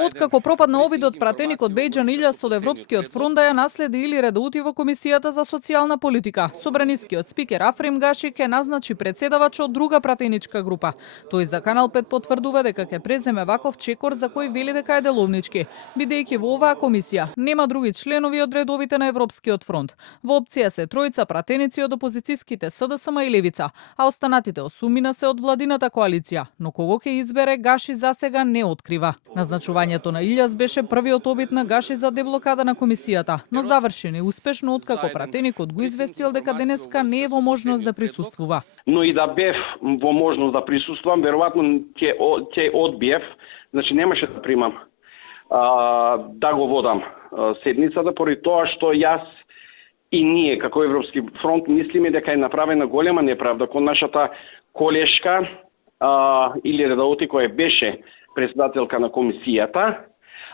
Откако пропадна обидот пратеник од Бејџан Илјас од Европскиот фронт да ја наследи Или Редаути во Комисијата за социјална политика, собранискиот спикер Африм Гаши ке назначи председавач од друга пратеничка група. Тој за Канал 5 потврдува дека ќе преземе ваков чекор за кој вели дека е деловнички, бидејќи во оваа комисија нема други членови од редовите на Европскиот фронт. Во опција се тројца пратеници од опозицијските СДСМ и Левица, а останатите 8 се од владината коалиција, но кого ќе избере Гаши засега не открива. Назначувањето на Илјас беше првиот обид на Гаши за деблокада на комисијата, но заврши неуспешно откако пратеникот го известил дека денеска не е во можност да присуствува. Но и да бев во можност да присуствувам, веројатно ќе одбиев, значи немаше да примам да го водам седницата, поради тоа што јас и ние како Европски фронт мислиме дека е направена голема неправда кон нашата колешка Или Редаути, која беше председателка на комисијата,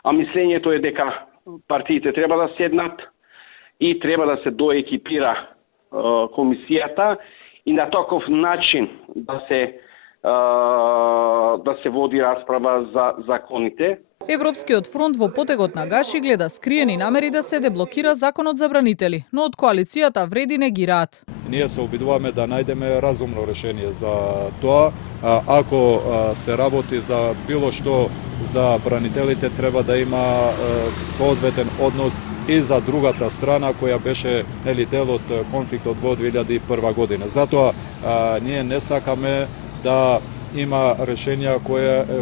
а мислењето е дека партиите треба да седнат и треба да се доекипира комисијата и на таков начин да се води расправа за законите. Европскиот фронт во потегот на Гаши гледа скриени намери да се деблокира законот за бранители, но од коалицијата вреди негираат. Ние се обидуваме да најдеме разумно решение за тоа. Ако се работи за било што за бранителите, треба да има соодветен однос и за другата страна која беше дел од конфликтот во 2001 година. Затоа ние не сакаме да има решенија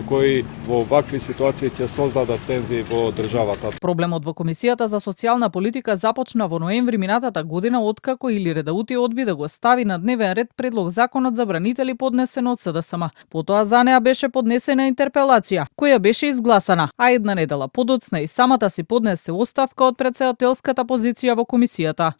кои во вакви ситуации ќе создадат тензии во државата. Проблемот во Комисијата за социјална политика започна во ноември минатата година, откако Или Редаути одби да го стави на дневен ред предлог законот за бранители поднесен од СДСМ. Потоа за неа беше поднесена интерпелација, која беше изгласана, а една недела подоцна и самата си поднесе оставка од претседателската позиција во комисијата.